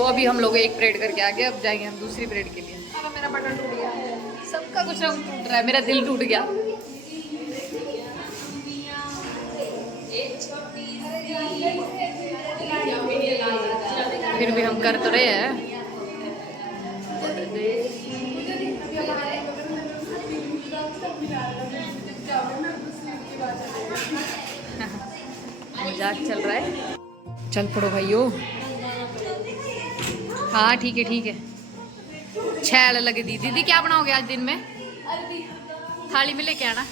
तो अभी हम लोग एक परेड करके आ गए, अब जाएंगे हम दूसरी परेड के लिए। अब मेरा बटन टूट गया, सबका कुछ ना कुछ टूट रहा है, मेरा दिल टूट गया। फिर भी हम कर तो रहे हैं। मजाक चल रहा है। चल पड़ो भाइयों। हाँ ठीक है ठीक है। छैल लगे दी। दीदी क्या बनाओगे आज दिन में? थाली में लेके आना।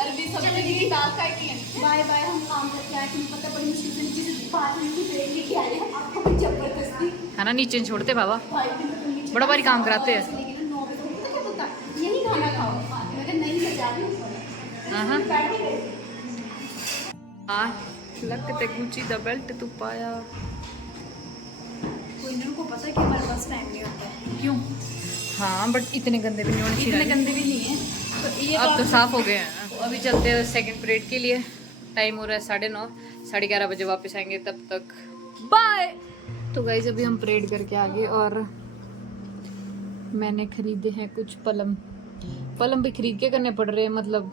अरबी सब्जी दाल काटी है। बाय बाय, हम काम करके आए, तुम्हें पता बड़ी मुश्किल से नीचे से बाहर लेके आए हैं आपको भी जबरदस्ती, है ना, नीचे छोड़ते बाबा, भाई नीचे बड़ा भारी काम कराते हैं। लेकिन 9 बजे पता क्या बोलता यही खाना खाओ, मैं कहा नहीं मैं जा रही हूं। हाँ बैठ के गए। हाँ लगते गुची द बेल्ट तू पाया। कोई नहीं, उनको पता है कि हमारे पास टाइम नहीं होता है। क्यों? हाँ बट इतने गंदे भी नहीं होने इतने चाहिए। गंदे भी नहीं है, तो ये अब तो साफ हो गए हैं। तो अभी चलते हैं सेकंड पीरियड के लिए। टाइम हो रहा है 9:30, 11:30 बजे वापस आएंगे, तब तक बाय। तो गाइस अभी हम परेड करके आ गए और मैंने खरीदे हैं कुछ पलम। पलम भी खरीद के करने पड़ रहे हैं, मतलब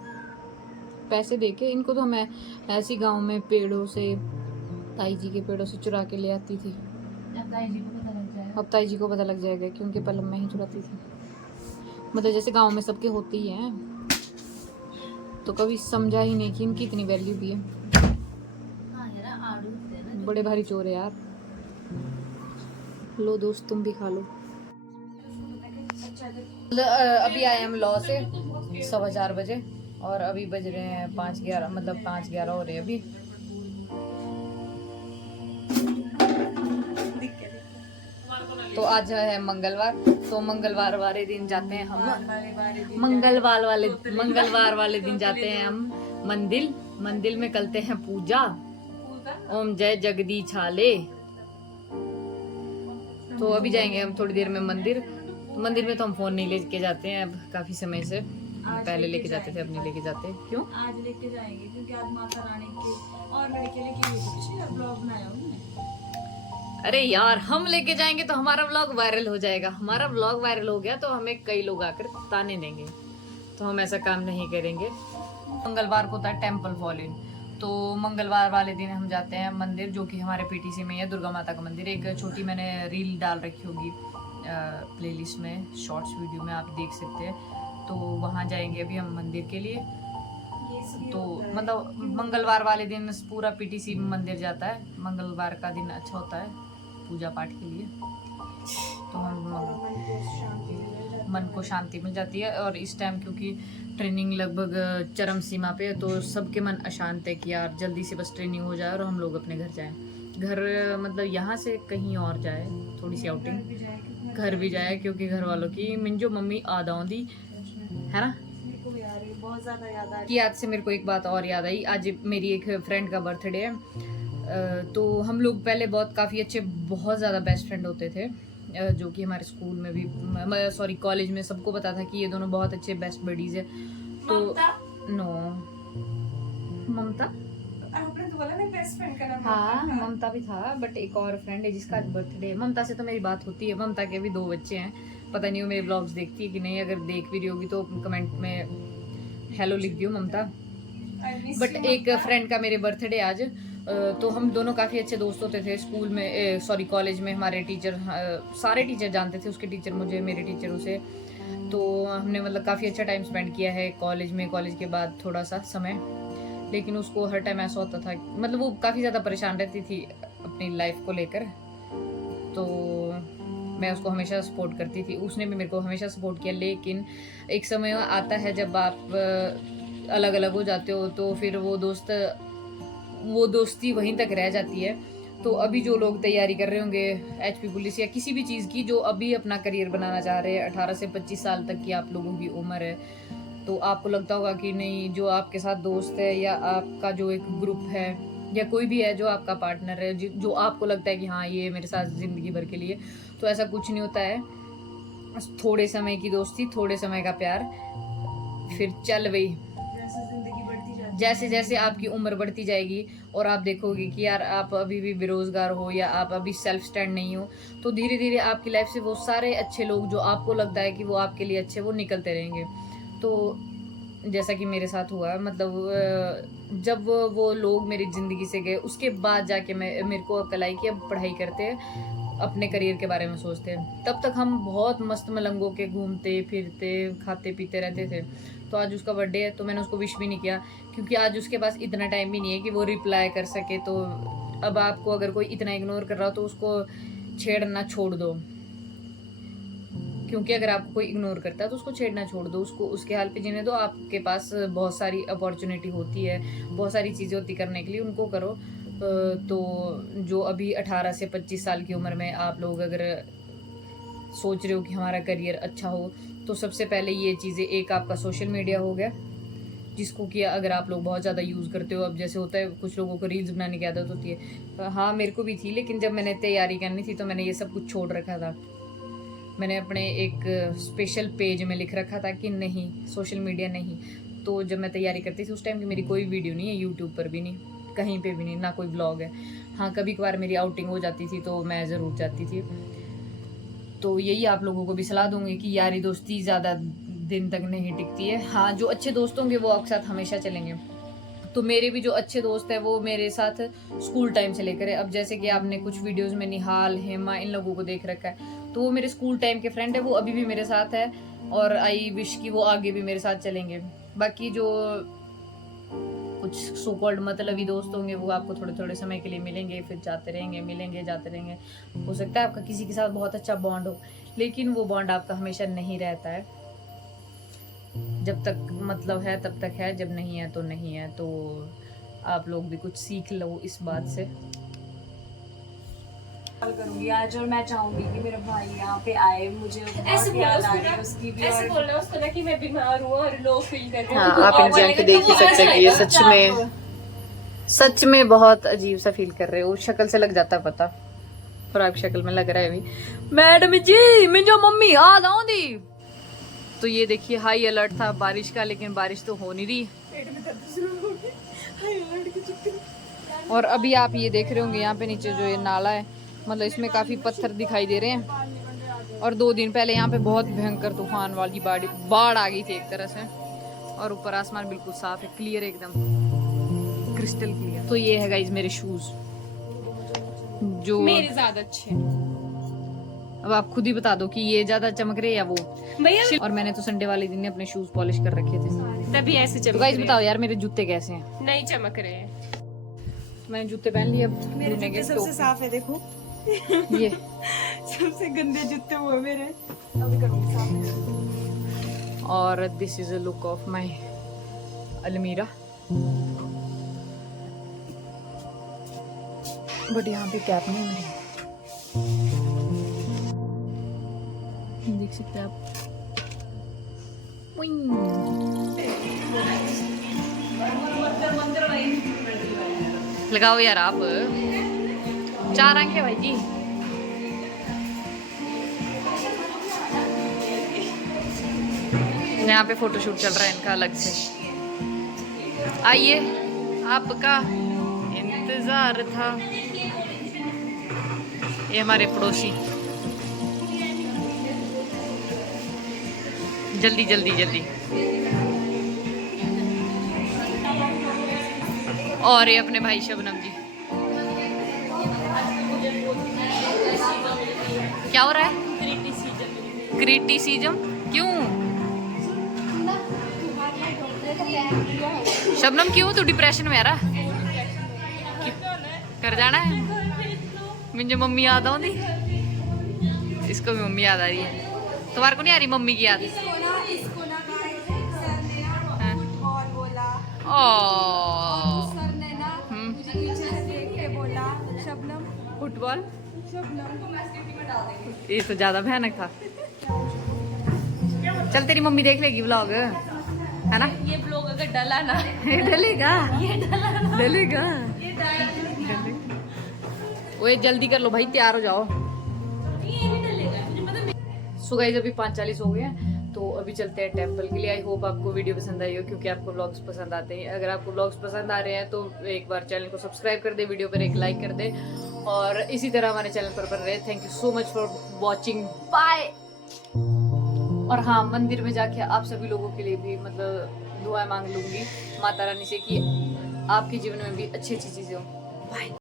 पैसे दे के। इनको तो मैं ऐसी गांव में पेड़ों से, ताई जी के पेड़ों से चुरा के ले आती थी। अब ताई जी को पता लग जाएगा क्योंकि पलम मैं ही चुराती थी। मतलब जैसे गांव में सबके होती ही हैं, तो कभी समझा ही नहीं कि इनकी इतनी वैल्यू भी है। बड़े भारी चोर है यार। लो दोस्त तुम भी खा लो। अभी आए हम लॉ से 4:15 बजे और अभी बज रहे हैं 5:11, मतलब 5:11 हो रहे हैं अभी। तो आज है मंगलवार, तो मंगलवार वाले दिन जाते हैं हम, मंगलवार वाले दिन जाते हैं हम मंदिर में करते हैं पूजा। ओम जय जगदी छाले। तो अभी जाएंगे हम थोड़ी देर में मंदिर में। तो हम फोन नहीं लेके जाते हैं अब, काफी समय से। पहले लेके जाते थे, अब नहीं लेके जाते। क्यों? आज लेके जाएंगे क्योंकि आज माता रानी के और लड़के लेके ब्लॉग बनाया उन्होंने। अरे यार हम लेके जाएंगे तो हमारा व्लॉग वायरल हो जाएगा। हमारा व्लॉग वायरल हो गया तो हमें कई लोग आकर ताने देंगे, तो हम ऐसा काम नहीं करेंगे। मंगलवार को था टेम्पल फॉल इन, तो मंगलवार वाले दिन हम जाते हैं मंदिर, जो कि हमारे पीटीसी में है, दुर्गा माता का मंदिर। एक छोटी मैंने रील डाल रखी होगी प्लेलिस्ट में, शॉर्ट्स वीडियो में आप देख सकते हैं। तो वहाँ जाएंगे अभी हम मंदिर के लिए। तो मतलब मंगलवार वाले दिन पूरा पीटीसी मंदिर जाता है। मंगलवार का दिन अच्छा होता है पूजा पाठ के लिए, तो हम मन को शांति मिल जाती है। और इस टाइम क्योंकि ट्रेनिंग लगभग चरम सीमा पे है, तो सबके मन अशांत है कि यार जल्दी से बस ट्रेनिंग हो जाए और हम लोग अपने घर जाएं। घर मतलब यहाँ से कहीं और जाए, थोड़ी सी आउटिंग, घर भी जाए, क्योंकि घर वालों की मिंजो मम्मी आदा आउंदी है ना। बहुत ज्यादा याद आ की याद से मेरे को एक बात और याद आई। आज मेरी एक फ्रेंड का बर्थडे है। तो हम लोग पहले काफ़ी अच्छे, बहुत ज़्यादा बेस्ट फ्रेंड होते थे, जो कि हमारे स्कूल में भी, सॉरी कॉलेज में सबको पता था कि ये दोनों बहुत अच्छे बेस्ट बडीज है। तो नो ममता, आपने तो बोला ना बेस्ट फ्रेंड का नाम। हाँ ममता भी था, बट एक और फ्रेंड है जिसका आज बर्थडे है। ममता से तो मेरी बात होती है। ममता के भी 2 बच्चे हैं, पता नहीं वो मेरे ब्लॉग्स देखती है कि नहीं। अगर देख भी रही होगी तो कमेंट में हेलो लिख दियो ममता। बट एक फ्रेंड का मेरे बर्थडे आज, तो हम दोनों काफ़ी अच्छे दोस्त होते थे स्कूल में, सॉरी कॉलेज में। हमारे टीचर, सारे टीचर जानते थे, उसके टीचर मुझे, मेरे टीचर उसे। तो हमने मतलब काफ़ी अच्छा टाइम स्पेंड किया है कॉलेज में। कॉलेज के बाद थोड़ा सा समय, लेकिन उसको हर टाइम ऐसा होता था, मतलब वो काफ़ी ज़्यादा परेशान रहती थी अपनी लाइफ को लेकर। तो मैं उसको हमेशा सपोर्ट करती थी, उसने भी मेरे को हमेशा सपोर्ट किया। लेकिन एक समय आता है जब आप अलग अलग हो जाते हो, तो फिर वो दोस्ती वहीं तक रह जाती है। तो अभी जो लोग तैयारी कर रहे होंगे HP पुलिस या किसी भी चीज़ की, जो अभी अपना करियर बनाना चाह रहे हैं, 18 से 25 साल तक की आप लोगों की उम्र है, तो आपको लगता होगा कि नहीं, जो आपके साथ दोस्त है या आपका जो एक ग्रुप है या कोई भी है जो आपका पार्टनर है, जो आपको लगता है कि हाँ ये मेरे साथ ज़िंदगी भर के लिए, तो ऐसा कुछ नहीं होता है। थोड़े समय की दोस्ती, थोड़े समय का प्यार, फिर चल वही जैसे जैसे आपकी उम्र बढ़ती जाएगी और आप देखोगे कि यार आप अभी भी बेरोजगार हो या आप अभी सेल्फ स्टैंड नहीं हो, तो धीरे धीरे आपकी लाइफ से वो सारे अच्छे लोग जो आपको लगता है कि वो आपके लिए अच्छे, वो निकलते रहेंगे। तो जैसा कि मेरे साथ हुआ, मतलब जब वो लोग मेरी ज़िंदगी से गए, उसके बाद जाके मेरे को अक्ल आई कि अब पढ़ाई करते हैं, अपने करियर के बारे में सोचते हैं। तब तक हम बहुत मस्त मलंगों के घूमते फिरते खाते पीते रहते थे। तो आज उसका बर्थडे है तो मैंने उसको विश भी नहीं किया, क्योंकि आज उसके पास इतना टाइम भी नहीं है कि वो रिप्लाई कर सके। तो अब आपको अगर कोई इतना इग्नोर कर रहा हो तो उसको छेड़ना छोड़ दो, क्योंकि अगर आपको कोई इग्नोर करता है तो उसको छेड़ना छोड़ दो, उसको उसके हाल पे जीने दो। आपके पास बहुत सारी अपॉर्चुनिटी होती है, बहुत सारी चीज़ें होती करने के लिए, उनको करो। तो जो अभी 18 से 25 साल की उम्र में आप लोग अगर सोच रहे हो कि हमारा करियर अच्छा हो, तो सबसे पहले ये चीज़ें, एक आपका सोशल मीडिया हो गया, जिसको कि अगर आप लोग बहुत ज़्यादा यूज़ करते हो। अब जैसे होता है कुछ लोगों को रील्स बनाने की आदत होती है, हाँ मेरे को भी थी, लेकिन जब मैंने तैयारी करनी थी तो मैंने ये सब कुछ छोड़ रखा था। मैंने अपने एक स्पेशल पेज में लिख रखा था कि नहीं, सोशल मीडिया नहीं। तो जब मैं तैयारी करती थी उस टाइम की मेरी कोई वीडियो नहीं है, यूट्यूब पर भी नहीं, कहीं पे भी नहीं, ना कोई व्लॉग है। हाँ कभी कभार मेरी आउटिंग हो जाती थी तो मैं ज़रूर जाती थी। तो यही आप लोगों को भी सलाह दूंगी कि यारी दोस्ती ज़्यादा दिन तक नहीं टिकती है। हाँ जो अच्छे दोस्त होंगे वो आपके साथ हमेशा चलेंगे। तो मेरे भी जो अच्छे दोस्त हैं वो मेरे साथ स्कूल टाइम से लेकर है। अब जैसे कि आपने कुछ वीडियोस में निहाल, हेमा, इन लोगों को देख रखा है, तो वो मेरे स्कूल टाइम के फ्रेंड है, वो अभी भी मेरे साथ है और आई विश कि वो आगे भी मेरे साथ चलेंगे। बाकी जो कुछ सो कॉल्ड मतलबी दोस्त होंगे वो आपको थोड़े थोड़े समय के लिए मिलेंगे, फिर जाते रहेंगे, मिलेंगे जाते रहेंगे। हो सकता है आपका किसी के साथ बहुत अच्छा बॉन्ड हो, लेकिन वो बॉन्ड आपका हमेशा नहीं रहता है। जब तक मतलब है तब तक है, जब नहीं है तो नहीं है। तो आप लोग भी कुछ सीख लो इस बात से। कॉल करूंगी आज और मैं चाहूंगी कि मेरा भाई यहाँ पे आए, मुझे बहुत याद आ रही है उसकी भी। ऐसे बोलना उसको ना कि मैं बीमार हूँ और लो फील कर रही हूँ। हाँ आप इनकी आंखें देख ही सकते हैं कि ये सच में बहुत अजीब सा फील कर रहे हो। शक्ल से लग जाता है पता, और आपकी शक्ल में लग रहा है अभी। मैडम जी मिंजो मम्मी आ जाओ दी। तो ये देखिए हाई अलर्ट था बारिश का, लेकिन बारिश तो हो नहीं रही। पेट में दर्द शुरू हो गया, हाय अलर्ट के चक्कर। और अभी आप ये देख रहे होंगे यहाँ पे नीचे जो ये नाला है, मतलब इसमें काफी पत्थर दिखाई दे रहे हैं। और 2 दिन पहले यहाँ पे बहुत भयंकर तूफान वाली बाढ़ आ गई थी एक तरह से। और ऊपर आसमान बिल्कुल साफ है, क्लियर एकदम, क्रिस्टल क्लियर। तो ये है गाइस मेरे शूज, जो मेरे ज्यादा अच्छे हैं। अब आप खुद ही बता दो कि ये ज्यादा चमक रहे या वो भैया। और मैंने तो संडे वाले दिन अपने शूज पॉलिश कर रखे थे। तभी ऐसे तो चमक गाइस रहे बताओ यार मेरे जूते कैसे हैं? हैं। नहीं चमक रहे हैं। मैंने जूते पहन लिए, अब मेरे धोने के जूते सबसे टोप। साफ है, देखो ये सबसे गंदे जूते हुए मेरे। अभी करूंगी साफ। और this is a look of my अलमीरा। बट यहाँ पे कैप नहीं है मेरी, देख सकते हैं आप। लगाओ यार आप, 4 अंक है भाई जी। यहाँ पे फोटोशूट चल रहा है इनका अलग से। आइए, आपका इंतजार था। ये हमारे पड़ोसी, जल्दी जल्दी जल्दी। और ये अपने भाई शबनम जी। क्या हो रहा है? क्रिटिसिज्म क्यों? शबनम क्यों तू डिप्रेशन में आ रहा? कर जाना है? मुझे मम्मी याद आती, इसको भी मम्मी याद आ रही है। तुम्हारे को नहीं आ रही मम्मी की याद? इसको ना सर ने ना फुटबॉल बोला, ओह सर ने ना मुझे पीछे से देख के बोला शबनम फुटबॉल, शबनम। ये तो ज्यादा भयानक था। चल तेरी मम्मी देख लेगी व्लॉग, है ना? ये ब्लॉग अगर डला ना, डलेगा, डलेगा। ओए जल्दी कर लो भाई, तैयार हो जाओ। सो गाइस अभी 5:40 हो गए हैं, तो अभी चलते हैं टेम्पल के लिए। आई होप आपको वीडियो पसंद आई हो, क्योंकि आपको व्लॉग्स पसंद आते हैं। अगर आपको व्लॉग्स पसंद आ रहे हैं तो एक बार चैनल को सब्सक्राइब कर दे, वीडियो पर एक लाइक कर दे और इसी तरह हमारे चैनल पर बन रहे। Thank you so much for watching, bye. और हाँ, मंदिर में जाके आप सभी लोगों के लिए भी मतलब दुआएं मांग लूंगी माता रानी से कि आपके जीवन में भी अच्छी अच्छी चीजें हो। बाय।